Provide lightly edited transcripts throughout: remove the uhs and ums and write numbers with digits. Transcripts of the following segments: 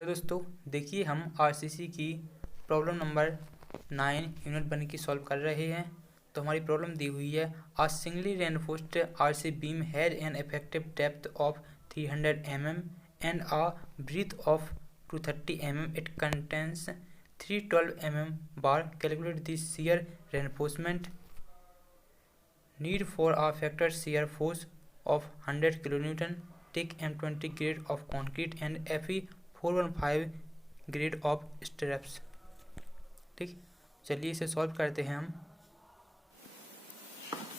तो दोस्तों देखिए हम आरसीसी की प्रॉब्लम नंबर 9 यूनिट 1 की सॉल्व कर रहे हैं। तो हमारी प्रॉब्लम दी हुई है a singly reinforced RC beam has an effective depth of 300 mm and a breadth of 230 mm। It contains 312 mm bar. Calculate the shear reinforcement need for a factor shear force of 100 kN। Take M20 grade of concrete and FE 415 grade of straps. ठीक, चलिए इसे solve करते हैं हम।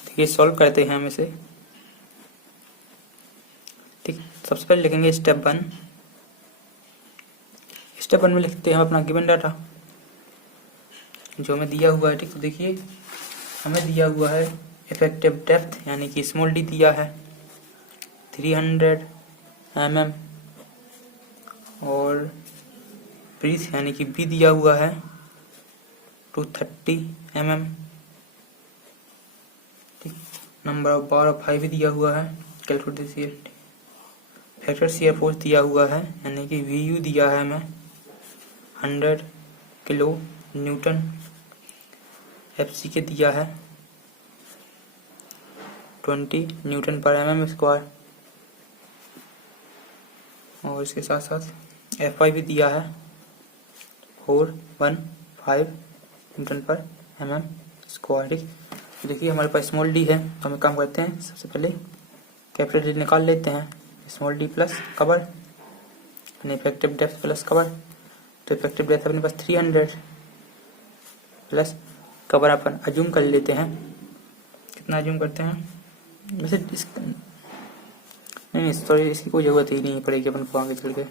देखिए solve करते हैं हम इसे। ठीक, सबसे पहले लिखेंगे स्टेप 1। स्टेप 1 में लिखते हैं अपना गिवन डाटा जो हमें दिया हुआ है। ठीक, तो देखिए हमें दिया हुआ है इफेक्टिव डेप्थ यानी कि स्मॉल डी दिया है 300 mm और ब्रीथ यानी कि बी दिया हुआ है 230 mm। ठीक, नंबर ऑफ बार ऑफ 5 दिया हुआ है। Calculate shear factor shear force दिया हुआ है यानी कि VU दिया है हमें 100 किलो न्यूटन। FC के दिया है 20 न्यूटन पर mm स्क्वायर और इसके साथ साथ FI भी दिया है 415 न्यूटन पर mm स्क्वायर। ठीक, देखिए हमारे पास स्मॉल डी है तो हम काम करते हैं। सबसे पहले कैपिटल डी निकाल लेते हैं। स्मॉल डी प्लस कवर यानी इफेक्टिव डेप्थ प्लस कवर। तो इफेक्टिव डेप्थ अपने पास 300 प्लस कवर अपन अज्यूम कर लेते हैं। कितना अज्यूम करते हैं वैसे नहीं सॉरी, इसकी कोई ज़रूरत ही नहीं पड़ेगी अपन को आगे चल के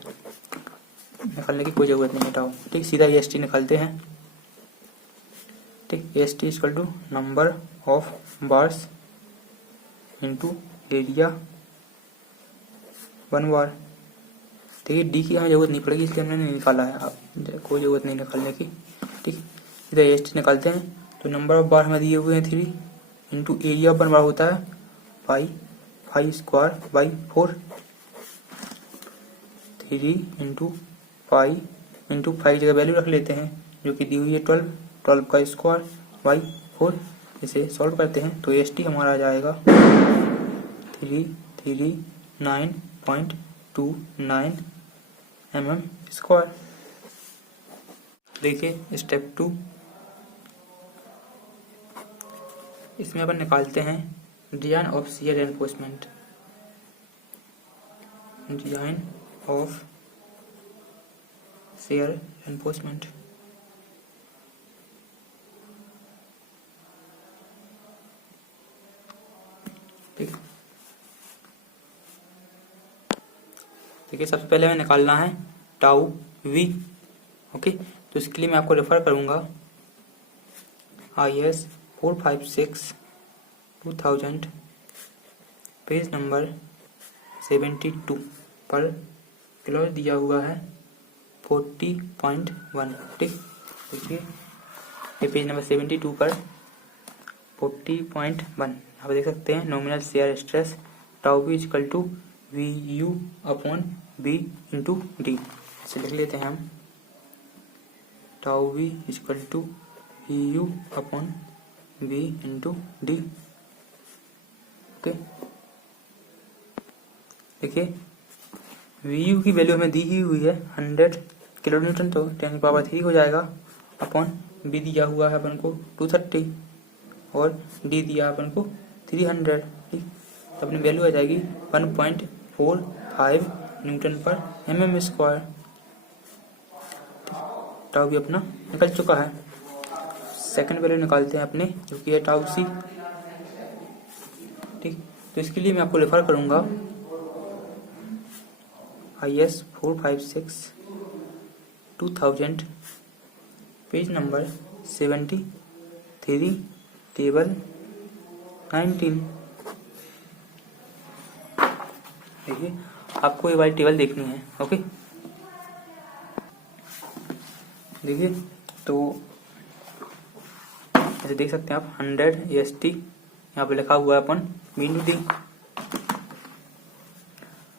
निकालने की कोई ज़रूरत नहीं। हटाओ। ठीक, सीधा EST निकालते हैं। ठीक, EST equal to number of bars into area 1 bar. देखिए डी की हमें ज़रूरत नहीं पड़ेगी इसलिए हमने नहीं निकाला है। अब कोई ज़रूरत नहीं निकालने की। ठीक, सीधा EST निकालते हैं। तो नंबर ऑफ बार हमें दिए हुए हैं 3 इंटू एरिया 1 बार होता है 5 स्क्वायर बाई 4। 3 इंटू 5 जगह वैल्यू रख लेते हैं जो कि दी हुई है 12 का स्क्वायर बाई 4। इसे सॉल्व करते हैं तो EST हमारा आ जाएगा 339.29 mm स्क्वायर। देखिए स्टेप 2, इसमें अपन निकालते हैं design of shear reinforcement. Design of shear reinforcement. ठीक, देखिए सबसे पहले हमें निकालना है टाउ V। ओके, तो इसके लिए मैं आपको रेफर करूंगा IS 456/2000 पेज नंबर 72 पर क्लॉज दिया हुआ है 40.1। ठीक, देखिए ये पेज नंबर 72 पर 40.1 यहाँ पे देख सकते हैं nominal shear stress tau V equal to VU upon B into D. इसे लिख लेते हैं हम tau V equal to VU upon B into D. Okay, देखिए VU की वैल्यू हमें दी ही हुई है 100 किलो न्यूटन, तो 10³ हो जाएगा अपॉन B दिया हुआ है अपन को 230 और D दिया अपन को 300। ठीक, तो अपनी वैल्यू आ जाएगी 1.45 न्यूटन पर mm स्क्वायर। टाउ भी अपना निकल चुका है। सेकंड वैल्यू निकालते हैं अपने जो कि है टाउ C। ठीक, तो इसके लिए मैं आपको रेफर करूंगा IS 456/2000 पेज नंबर 73 टेबल 19। देखिए आपको ये वाली टेबल देखनी है। ओके, देखिए तो ऐसे देख सकते हैं आप 100 EST यहाँ पे लिखा हुआ है अपन मीनू दी।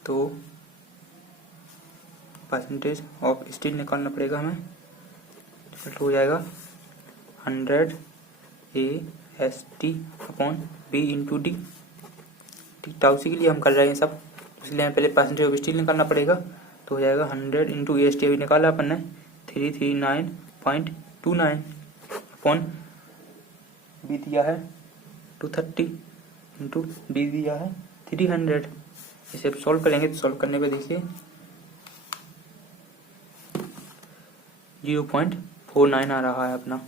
तो परसेंटेज ऑफ स्टील निकालना पड़ेगा हमें। हो जाएगा 100 AST upon B into D. ठीक, तो उसी के लिए हम कर रहे हैं सब, इसलिए हमें पहले परसेंटेज ऑफ स्टील निकालना पड़ेगा। तो हो जाएगा 100 इंटू AST अभी निकाला अपन ने 339.29 अपॉन B दिया है 230 इंटू B दिया है 300। इसे अब सॉल्व करेंगे तो सॉल्व करने पे देखिए 0.49 आ रहा है अपना,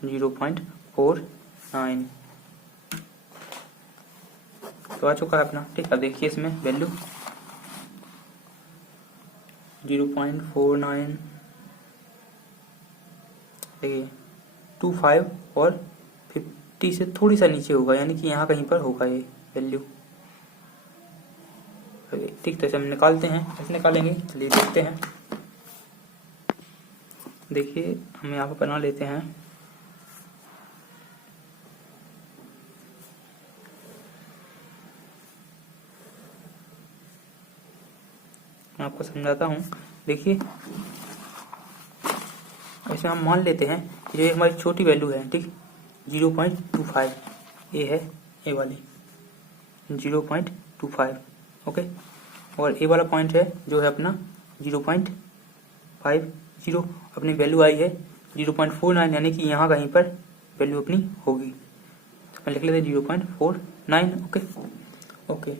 0.49 तो आ चुका है अपना। ठीक, अब देखिए इसमें वैल्यू 0.49 देखिए 25 और 50 से थोड़ी सा नीचे होगा, यानी कि यहाँ कहीं पर होगा ये वैल्यू। ठीक, तो इसे हम निकालते हैं, कैसे निकालेंगे चलिए देखते हैं। देखिए हम यहाँ पर बना लेते हैं, मैं आपको समझाता हूँ। देखिए ऐसे हम मान लेते हैं कि जो हमारी छोटी वैल्यू है, ठीक 0.25 ये है, ए वाली 0.25 ओके, और ए वाला पॉइंट है जो है अपना 0.50, अपनी वैल्यू आई है 0.49, यानी कि यहाँ कहीं पर वैल्यू अपनी होगी। तो लिख लेते हैं 0.49 ओके।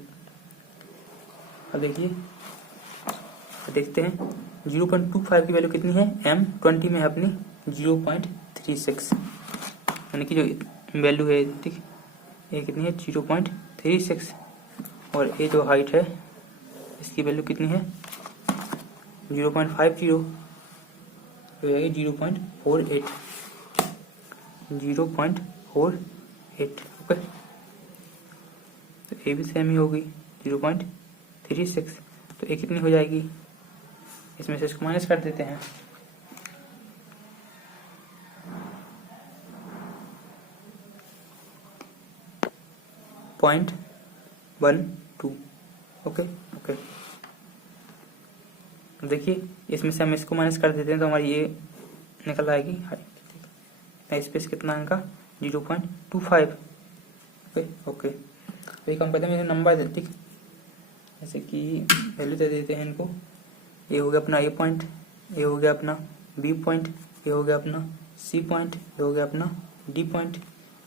अब देखिए देखते हैं 0.25 की वैल्यू कितनी है, M20 में है अपनी 0.36, यानी कि जो वैल्यू है ठीक ये कितनी है 0.36, और ये जो हाइट है इसकी वैल्यू कितनी है 0.50, तो ये 0.48 ओके। तो ये भी सेम ही होगी 0.36, तो ये कितनी हो जाएगी, इसमें से इसको माइनस कर देते हैं। .12 ओके। देखिए इसमें से हम इसको माइनस कर देते हैं तो हमारी ये निकल आएगी स्पेस कितना है इनका 0.25 ओके। तो एक हम पहले में नंबर देते, जैसे कि वैल्यू दे देते हैं इनको। ये हो गया अपना ए पॉइंट, ये हो गया अपना बी पॉइंट, ये हो गया अपना सी पॉइंट, ये हो गया अपना डी पॉइंट,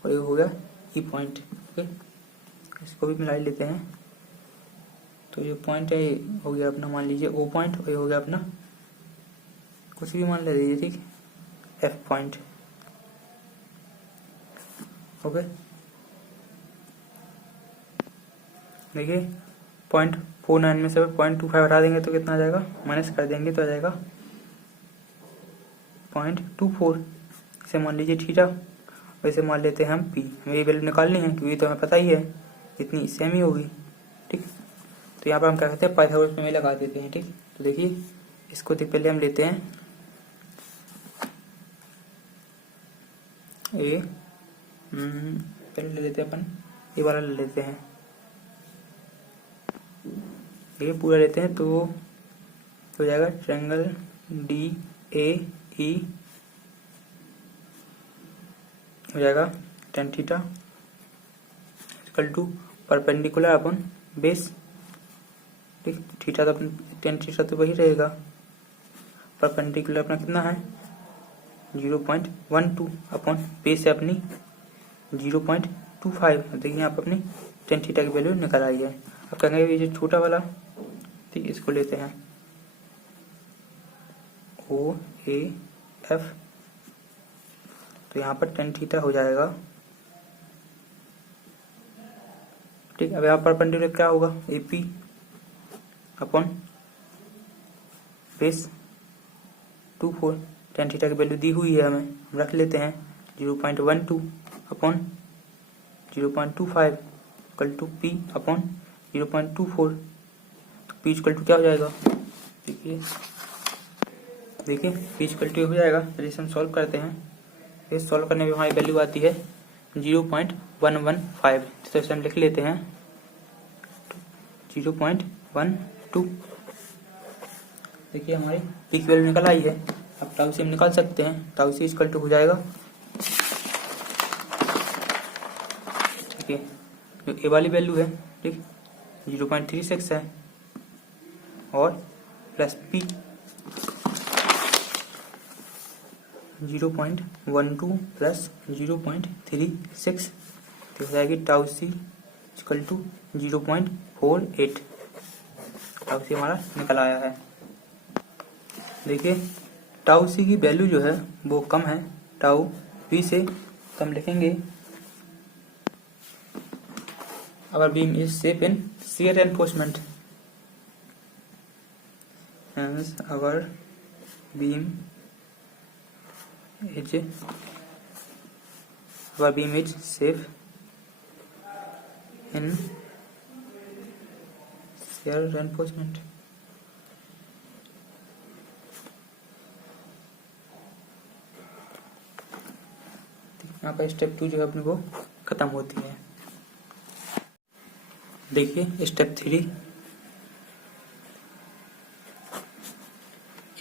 और ये हो गया ई पॉइंट ओके। इसको भी मिला लेते हैं। तो ये पॉइंट है हो गया अपना मान लीजिए ओ पॉइंट, और ये हो गया अपना कुछ भी मान लीजिए ठीक एफ पॉइंट ओके। देखिए 0.49 में से 0.25 हटा देंगे तो कितना आ जाएगा, माइनस कर देंगे तो आ जाएगा 0.24। इसे मान लीजिए थीटा, और इसे मान लेते हैं हम पी। हमें ये वैल्यू निकालनी है क्योंकि तो हमें पता ही है इतनी सेम ही होगी ठीक। तो यहाँ पर हम क्या कहते हैं पाइथागोरस प्रमेय लगा देते हैं ठीक। तो देखिए इसको पहले हम लेते हैं ए पहले ले लेते हैं अपन ये वाला ले लेते हैं, ये पूरा लेते हैं तो हो जाएगा ट्रायंगल डी ए ई हो जाएगा tan theta equal to perpendicular upon base ठीक। थीटा तो अपन tan थीटा तो वही रहेगा, परपेंडिकुलर अपना कितना है 0.12 अपॉन बेस है अपनी 0.25। देखिए यहाँ पर अपनी tan थीटा की वैल्यू निकल आई है। अब कहेंगे ये जो छोटा वाला ठीक इसको लेते हैं ओ ए एफ, तो यहाँ पर tan थीटा हो जाएगा ठीक। अब यहाँ परपेंडिकुलर क्या होगा A P upon base 24, tan theta की वैल्यू दी हुई है हमें, हम रख लेते हैं 0.12 upon 0.25 equal to P upon 0.24। तो पी इक्वल टू क्या हो जाएगा, देखिए पी इक्वल टू हो जाएगा। चलिए हम सॉल्व करते हैं। इस सॉल्व करने में हमारी वैल्यू आती है 0.115, तो इसे हम लिख लेते हैं 0.12 देखिए हमारी पी की वैल्यू निकल आई है। अब टाउ सी हम निकाल सकते हैं। टाउ सी इक्वल टू हो जाएगा, ठीक है, जो ए वाली वैल्यू है, ठीक, 0.36 है, और प्लस पी 0.12 प्लस 0.36, तो हो जाएगी tau c equal to 0.48। Tau c हमारा निकल आया है। देखिए टाउ सी की वैल्यू जो है वो कम है, टाउ वी से, तो हम लिखेंगे our beam is safe in shear reinforcement, hence our beam is safe in shear reinforcement। यहाँ पर स्टेप 2 जो है अपने को खत्म होती है। देखिए step 3,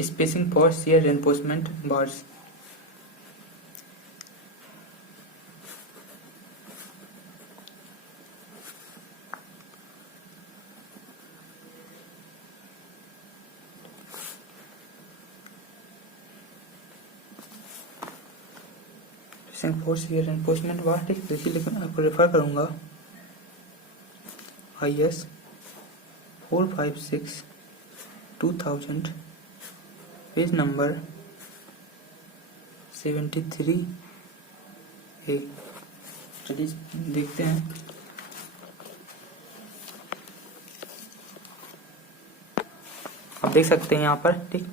spacing for shear reinforcement bars। Spacing for shear reinforcement बार, ठीक, देखिए लेकिन आपको रेफर करूंगा IS 456/2000 पेज नंबर 73A। चलिए देखते हैं। आप देख सकते हैं यहाँ पर, ठीक,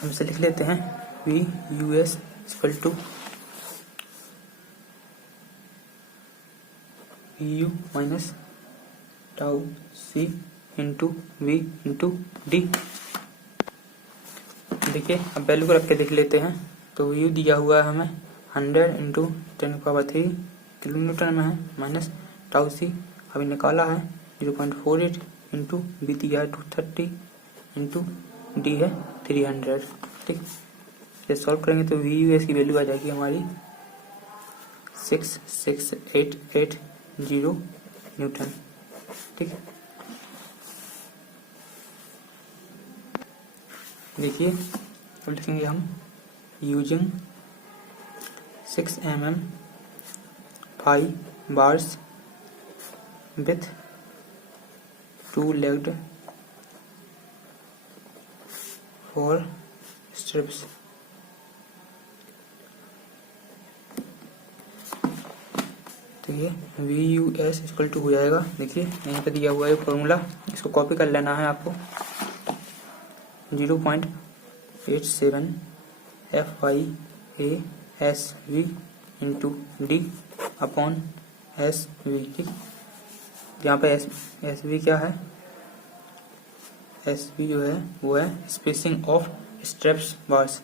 हम इसे लिख लेते हैं VUS equal to VU minus tau C into V into D. देखिए अब वैल्यू को रख के देख लेते हैं। तो VU दिया हुआ है हमें 100 इंटू 10⁻³ किलोमीटर में है, माइनस टाउ सी अभी निकाला है 0.48 इंटू वी दिया है 230 इंटू डी है 300, ठीक। ये सॉल्व करेंगे तो VUS की वैल्यू आ जाएगी हमारी 6688 न्यूटन, ठीक। देखिए अब लिखेंगे हम using 6 mm 5 bars with 2-legged 4 strips। तो ये VUS इक्वल टू हो जाएगा। देखिए यहाँ पे दिया हुआ है फॉर्मूला, इसको कॉपी कर लेना है आपको। 0.87 FIASV into D upon SV, ठीक। यहाँ पे SV क्या है, SV जो है वो है spacing of straps bars.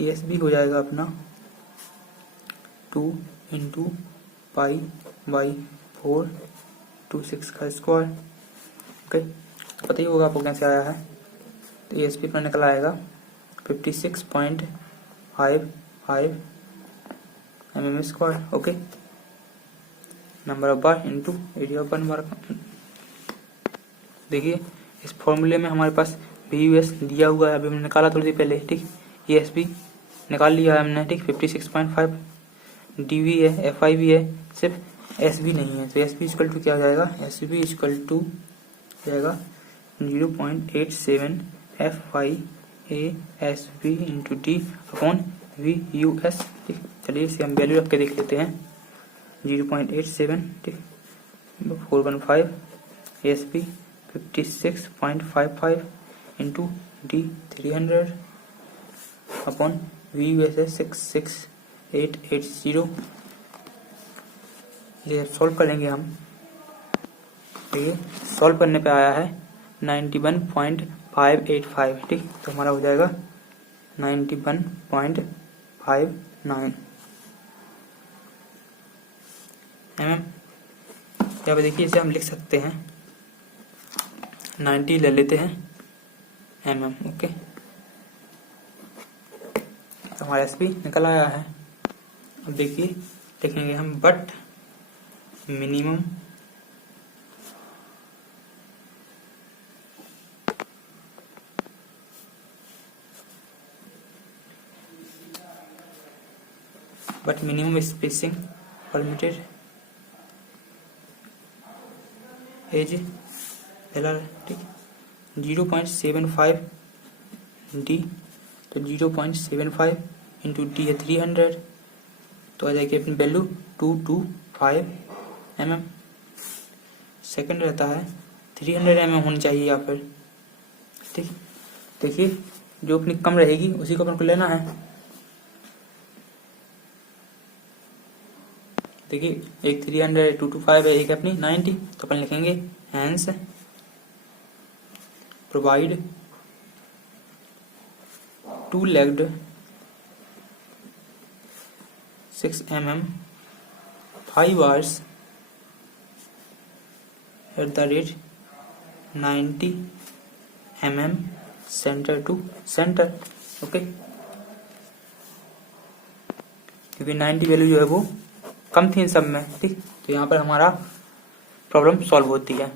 ESB हो जाएगा अपना 2 इंटू π/426 का स्क्वायर, ओके। पता ही होगा आपको कैसे आया है। तो ESB पर निकल आएगा 56.55 mm square, okay. Number of bar into area of one bar. देखिए इस फॉर्मूले में हमारे पास VUS दिया हुआ है, अभी हमने निकाला थोड़ी देर पहले, ठीक। ESB निकाल लिया है हमने, ठीक। 56.5 DV है, FI भी है, सिर्फ SB नहीं है। तो SB इक्वल टू क्या हो जाएगा, SB इक्वल टू जाएगा 0.87 FIASV into D upon VUS, ठीक। चलिए इसे हम वैल्यू रख के देख लेते हैं। 0.87, ठीक, 415 SB 56.55 into D 300 upon VUS है 66880। ये सॉल्व करेंगे हम। देखिए सॉल्व करने पे आया है 91.585, ठीक। तो हमारा हो जाएगा 91.59 mm। यहाँ पे देखिए इसे हम लिख सकते हैं 90 ले लेते हैं mm। ओके, हमारा एसपी निकल आया है। अब देखिए लिखेंगे हम but minimum spacing permitted as LR, ठीक, 0.75 D, तो 0.75 इंटू डी है 300, तो आ जाएगी अपनी वैल्यू 225 mm। सेकंड रहता है 300 mm होनी चाहिए यहाँ पर, ठीक। देखिए जो अपनी कम रहेगी उसी को अपन को लेना है। देखिए एक 300 225 है, एक अपनी 90, तो अपन लिखेंगे hence provide 2 legged 6 mm 5 hours at the rate 90 mm centre to centre. Okay, क्योंकि 90 वैल्यू जो है वो कम थी इन सब में, ठीक। तो यहाँ पर हमारा प्रॉब्लम सॉल्व होती है।